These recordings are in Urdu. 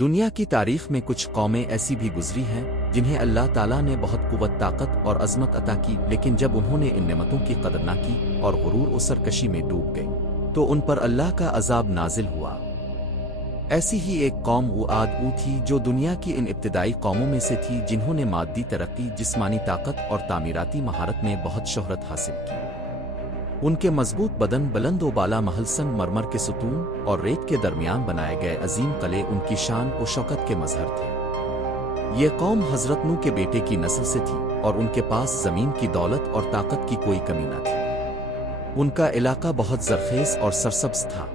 دنیا کی تاریخ میں کچھ قومیں ایسی بھی گزری ہیں جنہیں اللہ تعالیٰ نے بہت قوت طاقت اور عظمت عطا کی، لیکن جب انہوں نے ان نعمتوں کی قدر نہ کی اور غرور و سرکشی میں ڈوب گئی تو ان پر اللہ کا عذاب نازل ہوا۔ ایسی ہی ایک قوم عاد تھی جو دنیا کی ان ابتدائی قوموں میں سے تھی جنہوں نے مادی ترقی، جسمانی طاقت اور تعمیراتی مہارت میں بہت شہرت حاصل کی۔ ان کے مضبوط بدن، بلند و بالا محل سنگ مرمر کے ستون اور ریت کے درمیان بنائے گئے عظیم قلعے ان کی شان و شوکت کے مظہر تھے۔ یہ قوم حضرت نوح کے بیٹے کی نسل سے تھی اور ان کے پاس زمین کی دولت اور طاقت کی کوئی کمی نہ تھی۔ ان کا علاقہ بہت زرخیز اور سرسبز تھا۔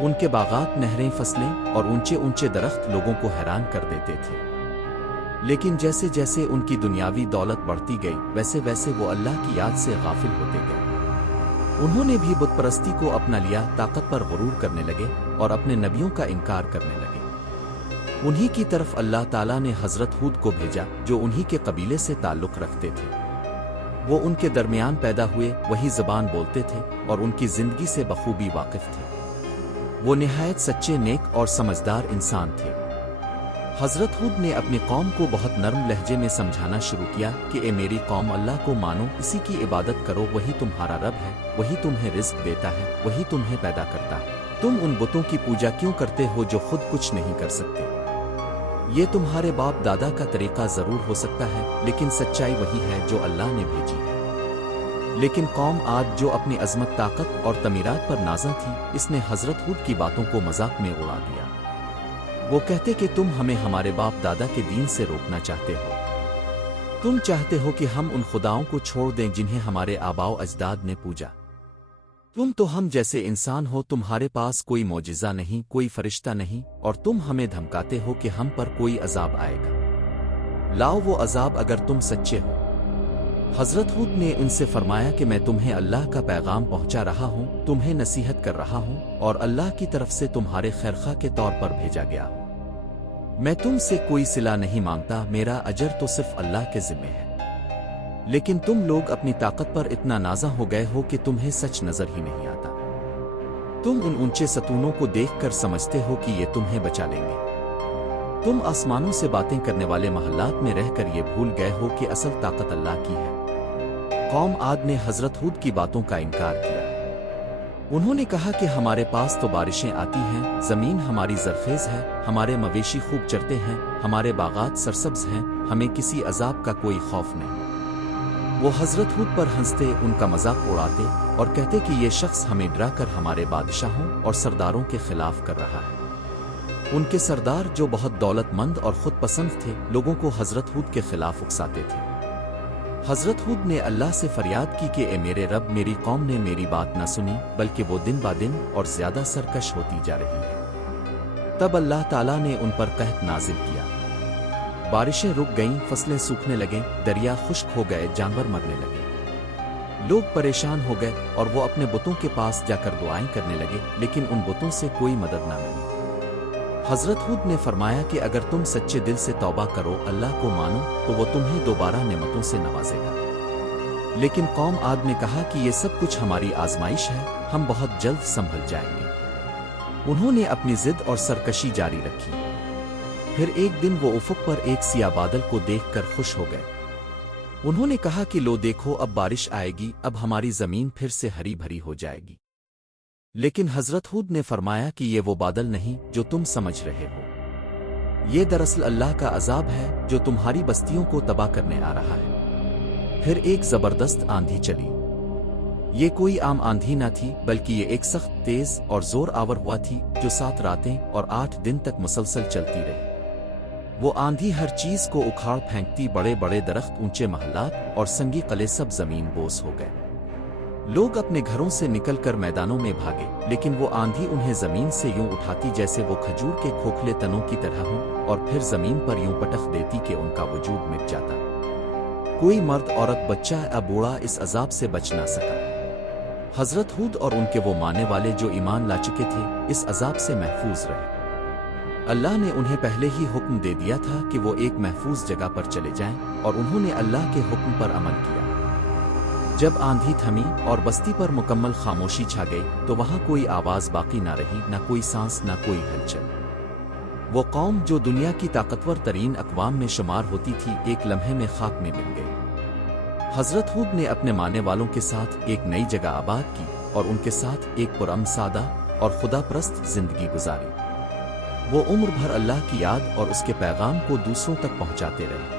ان کے باغات، نہریں، فصلیں اور اونچے اونچے درخت لوگوں کو حیران کر دیتے تھے۔ لیکن جیسے جیسے ان کی دنیاوی دولت بڑھتی گئی ویسے ویسے وہ اللہ کی یاد سے غافل ہوتے گئے۔ انہوں نے بھی بت پرستی کو اپنا لیا، طاقت پر غرور کرنے لگے اور اپنے نبیوں کا انکار کرنے لگے۔ انہی کی طرف اللہ تعالیٰ نے حضرت ہود کو بھیجا جو انہی کے قبیلے سے تعلق رکھتے تھے۔ وہ ان کے درمیان پیدا ہوئے، وہی زبان بولتے تھے اور ان کی زندگی سے بخوبی واقف تھے۔ وہ نہایت سچے، نیک اور سمجھدار انسان تھے۔ حضرت ہود نے اپنی قوم کو بہت نرم لہجے میں سمجھانا شروع کیا کہ اے میری قوم، اللہ کو مانو، اسی کی عبادت کرو، وہی تمہارا رب ہے، وہی تمہیں رزق دیتا ہے، وہی تمہیں پیدا کرتا ہے۔ تم ان بتوں کی پوجا کیوں کرتے ہو جو خود کچھ نہیں کر سکتے؟ یہ تمہارے باپ دادا کا طریقہ ضرور ہو سکتا ہے، لیکن سچائی وہی ہے جو اللہ نے بھیجی ہے۔ لیکن قوم عاد جو اپنی عظمت، طاقت اور تعمیرات پر نازاں تھی، اس نے حضرت ہود کی باتوں کو مذاق میں اڑا دیا۔ وہ کہتے کہ تم ہمیں ہمارے باپ دادا کے دین سے روکنا چاہتے ہو۔ تم چاہتے ہو کہ ہم ان خداؤں کو چھوڑ دیں جنہیں ہمارے آباء و اجداد نے پوجا۔ تم تو ہم جیسے انسان ہو، تمہارے پاس کوئی معجزہ نہیں، کوئی فرشتہ نہیں، اور تم ہمیں دھمکاتے ہو کہ ہم پر کوئی عذاب آئے گا۔ لاؤ وہ عذاب اگر تم سچے ہو۔ حضرت ہود نے ان سے فرمایا کہ میں تمہیں اللہ کا پیغام پہنچا رہا ہوں، تمہیں نصیحت کر رہا ہوں، اور اللہ کی طرف سے تمہارے خیرخواہ کے طور پر بھیجا گیا ہوں۔ میں تم سے کوئی صلہ نہیں مانگتا، میرا اجر تو صرف اللہ کے ذمے ہے۔ لیکن تم لوگ اپنی طاقت پر اتنا نازاں ہو گئے ہو کہ تمہیں سچ نظر ہی نہیں آتا۔ تم ان اونچے ستونوں کو دیکھ کر سمجھتے ہو کہ یہ تمہیں بچا لیں گے۔ تم آسمانوں سے باتیں کرنے والے محلات میں رہ کر یہ بھول گئے ہو کہ اصل طاقت اللہ کی ہے۔ قوم عاد نے حضرت ہود کی باتوں کا انکار کیا۔ انہوں نے کہا کہ ہمارے پاس تو بارشیں آتی ہیں، زمین ہماری زرخیز ہے، ہمارے مویشی خوب چرتے ہیں، ہمارے باغات سرسبز ہیں، ہمیں کسی عذاب کا کوئی خوف نہیں۔ وہ حضرت ہود پر ہنستے، ان کا مذاق اڑاتے اور کہتے کہ یہ شخص ہمیں ڈرا کر ہمارے بادشاہوں اور سرداروں کے خلاف کر رہا ہے۔ ان کے سردار جو بہت دولت مند اور خود پسند تھے، لوگوں کو حضرت ہود کے خلاف اکساتے تھے۔ حضرت ہود نے اللہ سے فریاد کی کہ اے میرے رب، میری قوم نے میری بات نہ سنی، بلکہ وہ دن با دن اور زیادہ سرکش ہوتی جا رہی ہے۔ تب اللہ تعالیٰ نے ان پر قحط نازل کیا۔ بارشیں رک گئیں، فصلیں سوکھنے لگیں، دریا خشک ہو گئے، جانور مرنے لگے۔ لوگ پریشان ہو گئے اور وہ اپنے بتوں کے پاس جا کر دعائیں کرنے لگے، لیکن ان بتوں سے کوئی مدد نہ ملی۔ حضرت ہود نے فرمایا کہ اگر تم سچے دل سے توبہ کرو، اللہ کو مانو، تو وہ تمہیں دوبارہ نعمتوں سے نوازے گا۔ لیکن قوم عاد نے کہا کہ یہ سب کچھ ہماری آزمائش ہے، ہم بہت جلد سنبھل جائیں گے۔ انہوں نے اپنی ضد اور سرکشی جاری رکھی۔ پھر ایک دن وہ افق پر ایک سیاہ بادل کو دیکھ کر خوش ہو گئے۔ انہوں نے کہا کہ لو دیکھو، اب بارش آئے گی، اب ہماری زمین پھر سے ہری بھری ہو جائے گی۔ لیکن حضرت ہود نے فرمایا کہ یہ وہ بادل نہیں جو تم سمجھ رہے ہو، یہ دراصل اللہ کا عذاب ہے جو تمہاری بستیوں کو تباہ کرنے آ رہا ہے۔ پھر ایک زبردست آندھی چلی۔ یہ کوئی عام آندھی نہ تھی، بلکہ یہ ایک سخت، تیز اور زور آور ہوا تھی جو 7 راتیں اور 8 دن تک مسلسل چلتی رہی۔ وہ آندھی ہر چیز کو اکھاڑ پھینکتی، بڑے بڑے درخت، اونچے محلات اور سنگی قلعے سب زمین بوس ہو گئے۔ لوگ اپنے گھروں سے نکل کر میدانوں میں بھاگے، لیکن وہ آندھی انہیں زمین سے یوں اٹھاتی جیسے وہ کھجور کے کھوکھلے تنوں کی طرح ہوں، اور پھر زمین پر یوں پٹخ دیتی کہ ان کا وجود مٹ جاتا۔ کوئی مرد، عورت، بچہ یا بوڑھا اس عذاب سے بچ نہ سکا۔ حضرت ہود اور ان کے وہ ماننے والے جو ایمان لا چکے تھے اس عذاب سے محفوظ رہے۔ اللہ نے انہیں پہلے ہی حکم دے دیا تھا کہ وہ ایک محفوظ جگہ پر چلے جائیں، اور انہوں نے اللہ کے حکم پر عمل کیا۔ جب آندھی تھمی اور بستی پر مکمل خاموشی چھا گئی تو وہاں کوئی آواز باقی نہ رہی، نہ کوئی سانس، نہ کوئی ہلچل۔ وہ قوم جو دنیا کی طاقتور ترین اقوام میں شمار ہوتی تھی ایک لمحے میں خاک میں مل گئی۔ حضرت ہود نے اپنے ماننے والوں کے ساتھ ایک نئی جگہ آباد کی اور ان کے ساتھ ایک پرامن سادہ اور خدا پرست زندگی گزاری۔ وہ عمر بھر اللہ کی یاد اور اس کے پیغام کو دوسروں تک پہنچاتے رہے۔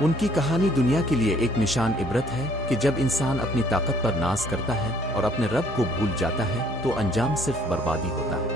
ان کی کہانی دنیا کے لیے ایک نشان عبرت ہے کہ جب انسان اپنی طاقت پر ناز کرتا ہے اور اپنے رب کو بھول جاتا ہے تو انجام صرف بربادی ہوتا ہے۔